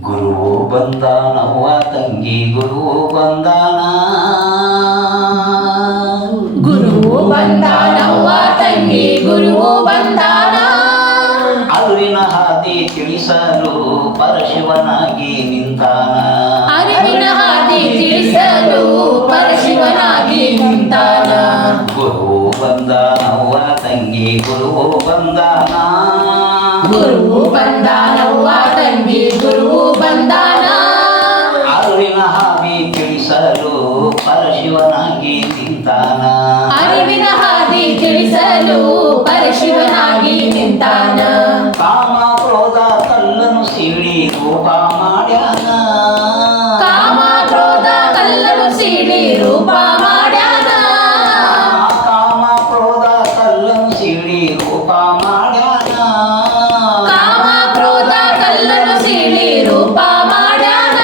ಗುರು ಬಂದಾನವ್ವ ತಂಗಿ ಗುರು ಬಂದಾನ ಗುರು ಬಂದಾನವ್ವ ತಂಗಿ ಗುರು ಬಂದಾನ ಅರಿವಿನ ಹಾದಿ ತಿಳಿಸಲು ಪರಶಿವನಾಗಿ ನಿಂತಾನ ಅರಿವಿನ ಹಾದಿ ತಿಳಿಸಲು ಪರಶಿವನಾಗಿ ನಿಂತಾನ ಗುರು ಬಂದಾನವ್ವ ತಂಗಿ ಗುರು ಬಂದಾನ ಗುರು ಬಂದಾನವ್ವ ತಂಗಿ ಗುರು ಬಂದಾನ ಅರಿವಿನ ಹಾದಿ ತಿಳಿಸಲು ಪರಶಿವನಾಗಿ ನಿಂತಾನ ಅರಿವಿನ ಹಾದಿ ತಿಳಿಸಲು ಪರಶಿವನಾಗಿ ನಿಂತಾನ ಕಾಮ ಕ್ರೋಧ ಕಲ್ಲನು ಸೀಳಿ ರೂಪ ಮಾಡ್ಯಾನ ಕಾಮ ಕ್ರೋಧ ಕಲ್ಲನು ಸೀಳಿ ರೂಪ ಮಾಡ್ಯಾನ ಕಾಮ ಕ್ರೋಧ ಕಲ್ಲನು ಸೀಳಿ ರೂಪ ಮಾಡ್ಯಾನ ಕಾಮ ಕ್ರೋಧ ಕಲ್ಲನು ಸೀಳಿ ರೂಪ ಮಾಡ್ಯಾನ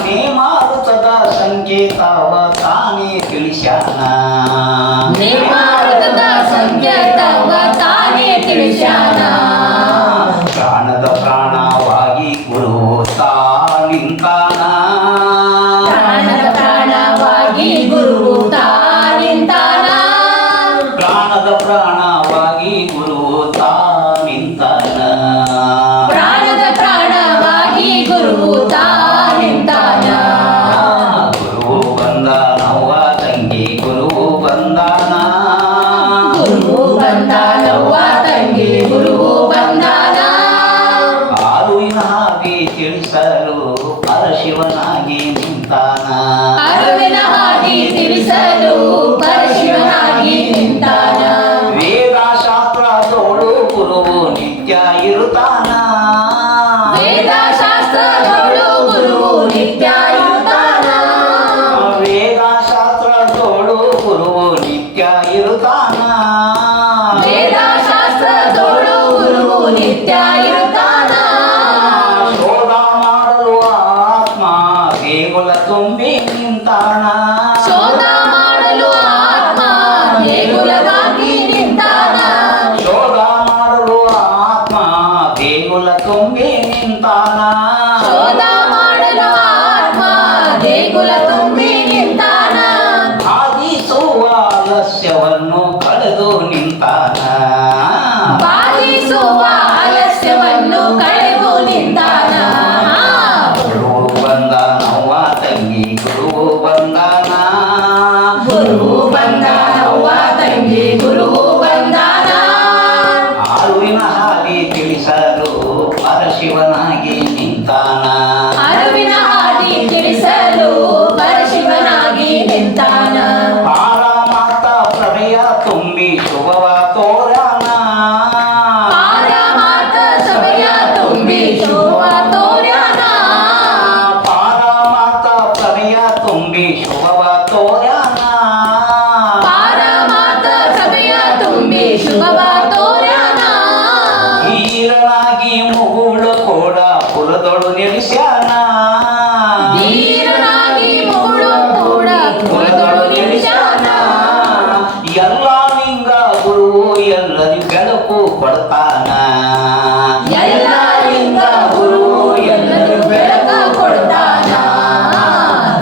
ನೇಮಾರುತದ ಸಂಕೇತವ ತಾನೇ ತಿಳಿಸ್ಯಾನ ನೇಮಾರುತದ ಸಂಕೇತವ ತಾನೇ ತಿಳಿಸ್ಯಾನ ಪ್ರಾಣದ ಪ್ರಾಣವಾಗಿ ಗುರು ತಾ ನಿಂತಾನ ಪ್ರಾಣದ ಪ್ರಾಣವಾಗಿ ಗುರು ತಾ ನಿಂತಾನ ಪ್ರಾಣದ ಪ್ರಾಣವಾಗಿ ಗುರು ತಾ ನಿಂತಾನ ಪ್ರಾಣದ ಪ್ರಾಣವಾಗಿ ಗುರು ತಾ ನಿಂತಾನ ಗುರು ಬಂದಾನವ್ವ ತಂಗಿ ಗುರು ಬಂದಾನ ಗುರು ಬಂದಾನವ್ವ ತಂಗಿ ಗುರು ಬಂದಾನ ಆರುವಿನ ಹಾದಿ ತಿಳಿಸಲು ಪರಶಿವನಾಗಿ ನಿಂತಾನ ಅರಿವಿನ ಹಾದಿ ತಿಳಿಸಲು ಪರಶಿವನಾಗಿ ನಿಂತಾನ ವೇದಶಾಸ್ತ್ರದೋಳು ಗುರುವು ನಿತ್ಯ ಇರುತ್ತಾನ ವೇದಶಾಸ್ತ್ರದೋಳು ಗುರುವು ನಿತ್ಯ ಇರುತ್ತಾನ ವೇದಶಾಸ್ತ್ರದೋಳು ಗುರುವು ನಿತ್ಯ ಇರುತ್ತಾನ ವೇದಶಾಸ್ತ್ರದೋಳು ಗುರುವು ನಿತ್ಯ ಇರುತ್ತಾನ ಶೋಧ ಮಾಡಲು ಆತ್ಮ ದೇಗುಲ ತುಂಬಿ ನಿಂತಾನ ಶೋಧ ಮಾಡಲು ಆತ್ಮ ದೇಗುಲವಾಗಿ ನಿಂತಾನ ಶೋಧ ಮಾಡಲು ಆತ್ಮ ದೇಗುಲ ತುಂಬಿ ನಿಂತಾನ ಶೋಧ ಮಾಡಲು ಆತ್ಮ ದೇಗುಲ ತುಂಬಿ ನಿಂತಾನ ಆದಿಸುವ ಆಲಸ್ಯವನ್ನು ಕಳೆದು ನಿಂತಾನ ಬಾಧಿಸುವ ಆಲಸ್ಯವನ್ನು ಕಳೆದು ನಿಂತಾನ ಗುರು ಬಂದಾನವ್ವ ತಂಗಿ ಗುರು ಬಂದಾನ ಗುರು ಬಂದಾನವ್ವ ತಂಗಿ ಗುರು ಬಂದಾನ ಆರುವಿನ ಹಾದಿ ತಿಳಿಸಲು ಪರಶಿವನಾಗಿ ನಿಂತಾನ ಅರಿವಿನ ಹಾದಿ ತಿಳಿಸಲು ಪರಶಿವನಾಗಿ ನಿಂತಾನ ಪಾರಮಾರ್ಥ ಪ್ರಭೆಯ ತುಂಬಿ ಶುಭವ ತೋರಣ ಪಾರಮಾರ್ಥ ಸಭೆಯ ತುಂಬಿ ಶುಭ ತೋರ್ಯಾನ ಪಾರಮಾರ್ಥ ಪ್ರಭೆಯ ತುಂಬಿ ಶುಭವ ತೋರಣ ಪಾರಮಾರ್ಥ ಸಭೆಯ ತುಂಬಿ ಶುಭವ ತೋರ್ಯಾನ ಹೀರನಾಗಿ ಮುಗುಳು ಕೂಡ ಪುರದೊಳು ನೆಲೆಸ್ಯಾನ ಧೀರನಾಗಿ ಮುಗುಳು ಕೂಡ ಕುಲದೊಳು ನಿಲ್ಸ್ಯಾನ ಎಲ್ಲ ಲಿಂಗ ಗುರು ಎಲ್ಲರಿಗೂ ಬೆಳಕು ಕೊಡ್ತಾನ ಎಲ್ಲ ಲಿಂಗ ಗುರು ಎಲ್ಲರೂ ಬೆಳಕ ಕೊಡ್ತಾನ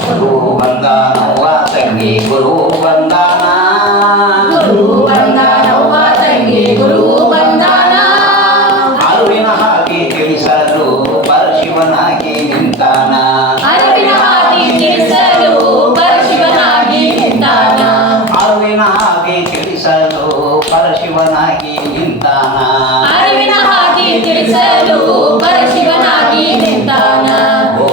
ಗುರು ಬಂದಾನವ್ವ ತಂಗಿ ಗುರು ಬಂದಾನ ಗುರು ಬಂದಾನವ್ವ ತಂಗಿ ಗುರು ಬಂದಾನ ಅರಿವಿನ ಹಾದಿ ತಿಳಿಸಲು ಪರಶಿವನಾಗಿ ನಿಂತಾನ ಅರಿವಿನ ಹಾದಿ ತಿಳಿಸಲು ಪರಶಿವನಾಗಿ ನಿಂತಾನ ಅರಿವಿನ ಹಾದಿ ತಿಳಿಸಲು ಪರಶಿವನಾಗಿ ನಿಂತಾನ ಅರಿವಿನ ಹಾದಿ ತಿಳಿಸಲು ಪರಶಿವನಾಗಿ ನಿಂತಾನ ಓ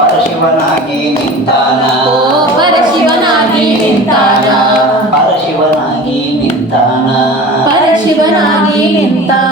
ಪರಶಿವನಾಗಿ ನಿಂತಾನ ಓ ಪರಶಿವನಾಗಿ ನಿಂತಾನ ಪರಶಿವನಾಗಿ ನಿಂತಾನ ಪರಶಿವನಾಗಿ ನಿಂತಾನ